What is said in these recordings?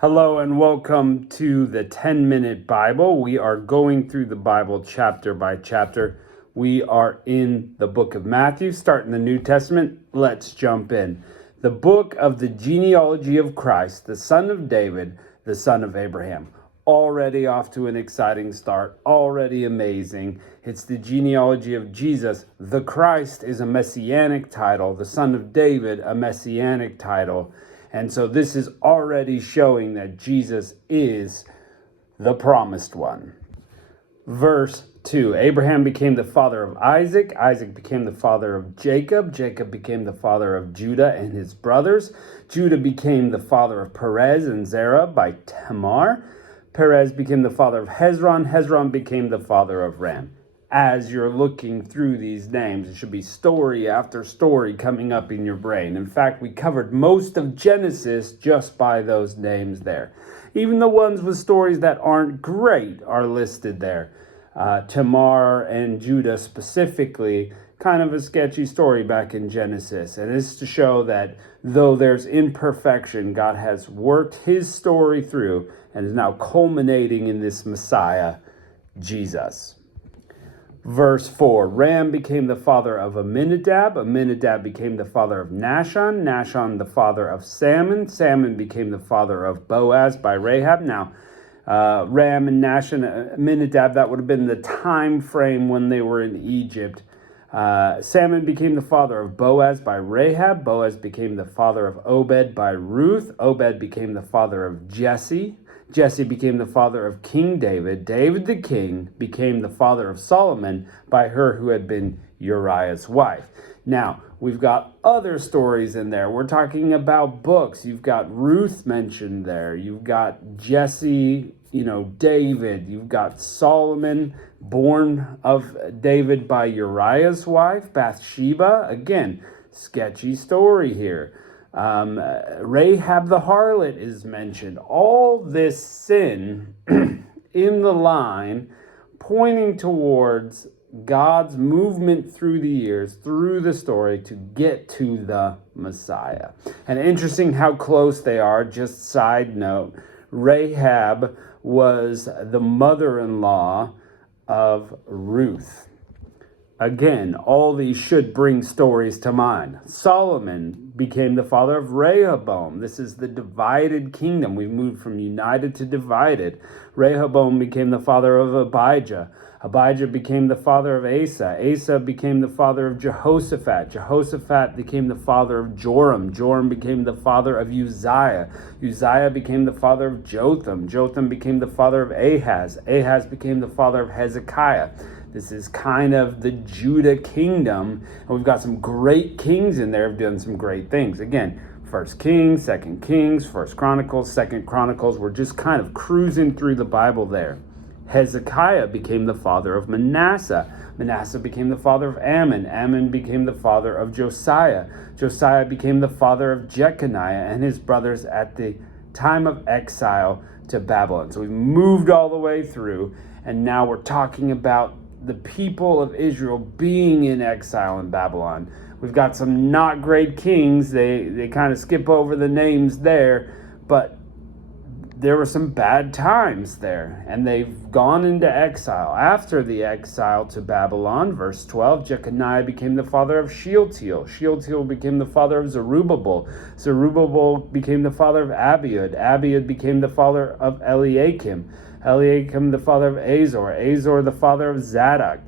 Hello and welcome to the 10-Minute Bible. We are going through the Bible chapter by chapter. We are in the book of Matthew, starting the New Testament. Let's jump in. The book of the genealogy of Christ, the son of David, the son of Abraham. Already off to an exciting start, already amazing. It's the genealogy of Jesus. The Christ is a messianic title, the son of David, a messianic title. And so this is already showing that Jesus is the promised one. Verse 2, Abraham became the father of Isaac. Isaac became the father of Jacob. Jacob became the father of Judah and his brothers. Judah became the father of Perez and Zerah by Tamar. Perez became the father of Hezron. Hezron became the father of Ram. As you're looking through these names, it should be story after story coming up in your brain. In fact, we covered most of Genesis just by those names there. Even the ones with stories that aren't great are listed there. Tamar and Judah specifically, kind of a sketchy story back in Genesis. And it's to show that though there's imperfection, God has worked his story through and is now culminating in this Messiah, Jesus. Verse 4, Ram became the father of Amminadab. Amminadab became the father of Nahshon. Nahshon the father of Salmon. Salmon became the father of Boaz by Rahab. Now, Ram and Nahshon, Amminadab, that would have been the time frame when they were in Egypt. Salmon became the father of Boaz by Rahab. Boaz became the father of Obed by Ruth. Obed became the father of Jesse. Jesse became the father of King David. David the king became the father of Solomon by her who had been Uriah's wife. Now, we've got other stories in there. We're talking about books. You've got Ruth mentioned there. You've got Jesse, David. You've got Solomon, born of David by Uriah's wife, Bathsheba. Again, sketchy story here. Rahab the harlot is mentioned. All this sin in the line pointing towards God's movement through the years, through the story to get to the Messiah. And interesting how close they are. Just side note, Rahab was the mother-in-law of Ruth. Again, all these should bring stories to mind. Solomon became the father of Rehoboam. This is the divided kingdom. We've moved from united to divided. Rehoboam became the father of Abijah. Abijah became the father of Asa. Asa became the father of Jehoshaphat. Jehoshaphat became the father of Joram. Joram became the father of Uzziah. Uzziah became the father of Jotham. Jotham became the father of Ahaz. Ahaz became the father of Hezekiah. This is kind of the Judah kingdom. And we've got some great kings in there who've done some great things. Again, 1 Kings, 2 Kings, 1 Chronicles, 2 Chronicles. We're just kind of cruising through the Bible there. Hezekiah became the father of Manasseh. Manasseh became the father of Ammon. Ammon became the father of Josiah. Josiah became the father of Jeconiah and his brothers at the time of exile to Babylon. So we've moved all the way through, and now we're talking about the people of Israel being in exile in Babylon. We've got some not great kings. They kind of skip over the names there, but there were some bad times there, and they've gone into exile. After the exile to Babylon, verse 12, Jeconiah became the father of Shealtiel. Shealtiel became the father of Zerubbabel. Zerubbabel became the father of Abiud. Abiud became the father of Eliakim. Eliakim the father of Azor. Azor the father of Zadok.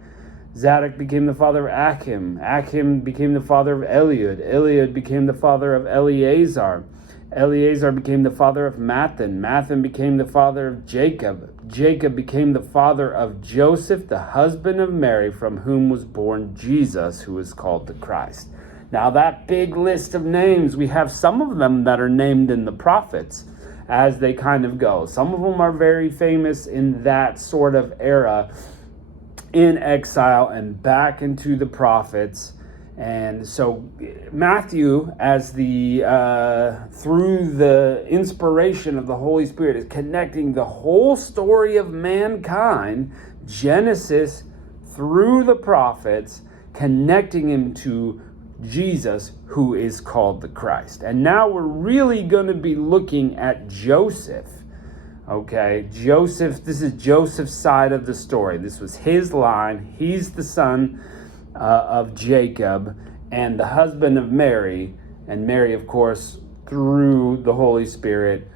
Zadok became the father of Achim. Achim became the father of Eliud. Eliud became the father of Eleazar. Eleazar became the father of Mathan. Mathan became the father of Jacob. Jacob became the father of Joseph, the husband of Mary, from whom was born Jesus, who is called the Christ. Now that big list of names, we have some of them that are named in the prophets as they kind of go. Some of them are very famous in that sort of era, in exile and back into the prophets. And so Matthew, as the through the inspiration of the Holy Spirit, is connecting the whole story of mankind, Genesis through the prophets, connecting him to Jesus, who is called the Christ. And now we're really going to be looking at Joseph. Okay, Joseph, this is Joseph's side of the story. This was his line. He's the son of Jacob and the husband of Mary. And Mary, of course, through the Holy Spirit,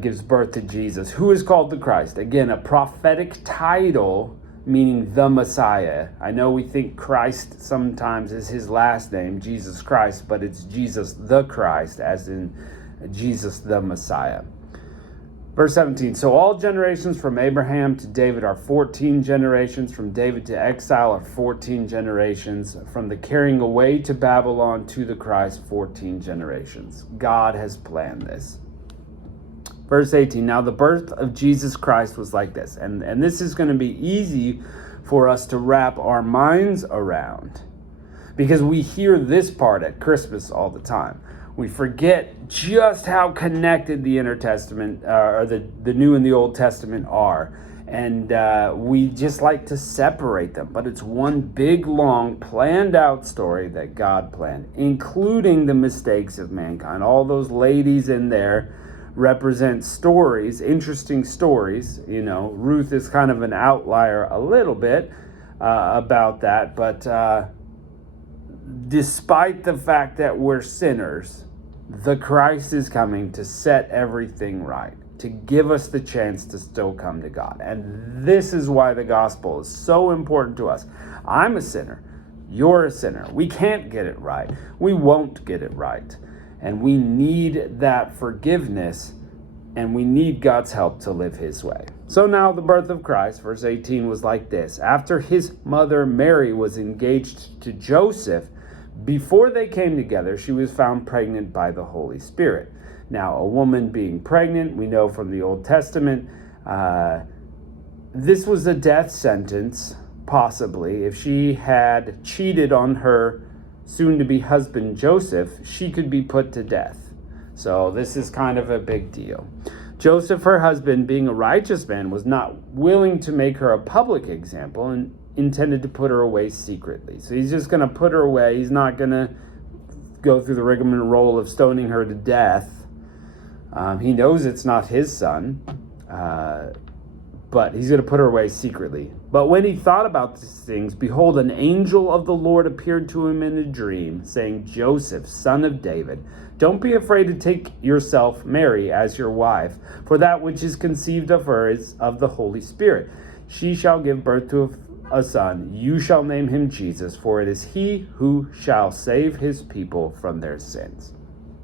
gives birth to Jesus, who is called the Christ. Again, a prophetic title meaning the Messiah. I know we think Christ sometimes is his last name, Jesus Christ, but it's Jesus the Christ, as in Jesus the Messiah. Verse 17, so all generations from Abraham to David are 14 generations, from David to exile are 14 generations, from the carrying away to Babylon to the Christ, 14 generations. God has planned this. Verse 18, now the birth of Jesus Christ was like this. And this is going to be easy for us to wrap our minds around, because we hear this part at Christmas all the time. We forget just how connected the Intertestament, or the New and the Old Testament are. And we just like to separate them. But it's one big, long, planned out story that God planned, including the mistakes of mankind. All those ladies in there represent stories, interesting stories. You know, Ruth is kind of an outlier a little bit about that. But despite the fact that we're sinners, the Christ is coming to set everything right, to give us the chance to still come to God. And this is why the gospel is so important to us. I'm a sinner. You're a sinner. We can't get it right. We won't get it right. And we need that forgiveness, and we need God's help to live his way. So now the birth of Christ, verse 18, was like this. After his mother Mary was engaged to Joseph, before they came together, she was found pregnant by the Holy Spirit. Now, a woman being pregnant, we know from the Old Testament, this was a death sentence, possibly. If she had cheated on her soon-to-be husband Joseph, she could be put to death. So this is kind of a big deal. Joseph, her husband, being a righteous man, was not willing to make her a public example and intended to put her away secretly. So he's just going to put her away. He's not going to go through the rigmarole of stoning her to death. He knows it's not his son, but he's going to put her away secretly. But when he thought about these things, behold, an angel of the Lord appeared to him in a dream, saying, Joseph, son of David, don't be afraid to take yourself Mary as your wife, for that which is conceived of her is of the Holy Spirit. She shall give birth to a son. You shall name him Jesus, for it is he who shall save his people from their sins.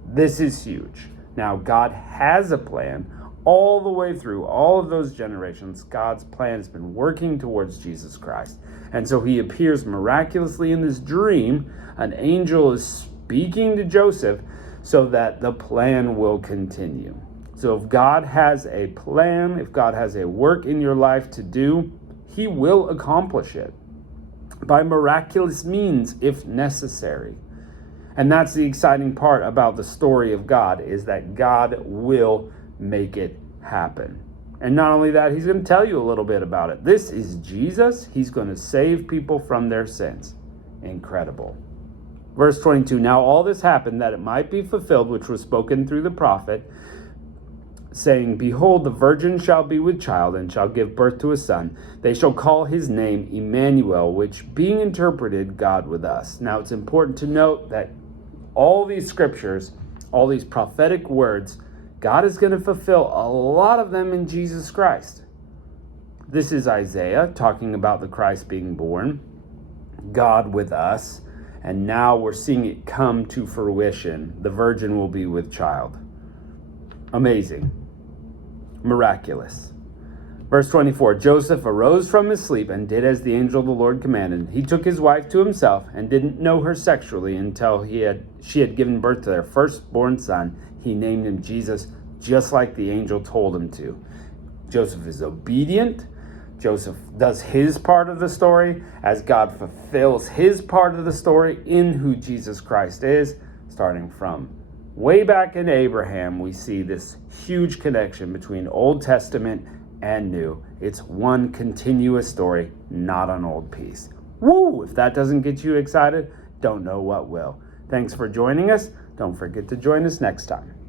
This is huge. Now, God has a plan all the way through all of those generations. God's plan has been working towards Jesus Christ. And so he appears miraculously in this dream. An angel is speaking to Joseph so that the plan will continue. So if God has a plan, if God has a work in your life to do, he will accomplish it by miraculous means if necessary. And that's the exciting part about the story of God, is that God will make it happen. And not only that, he's going to tell you a little bit about it. This is Jesus. He's going to save people from their sins. Incredible. Verse 22, now all this happened that it might be fulfilled, which was spoken through the prophet, saying, behold, the virgin shall be with child and shall give birth to a son. They shall call his name Emmanuel, which being interpreted, God with us. Now it's important to note that all these scriptures, all these prophetic words, God is going to fulfill a lot of them in Jesus Christ. This is Isaiah talking about the Christ being born, God with us, and now we're seeing it come to fruition. The virgin will be with child. Amazing. Miraculous. Verse 24, Joseph arose from his sleep and did as the angel of the Lord commanded. He took his wife to himself and didn't know her sexually until she had given birth to their firstborn son. He named him Jesus, just like the angel told him to. Joseph is obedient. Joseph does his part of the story as God fulfills his part of the story in who Jesus Christ is. Starting from way back in Abraham, we see this huge connection between Old Testament and New. It's one continuous story, not an old piece. Woo! If that doesn't get you excited, don't know what will. Thanks for joining us. Don't forget to join us next time.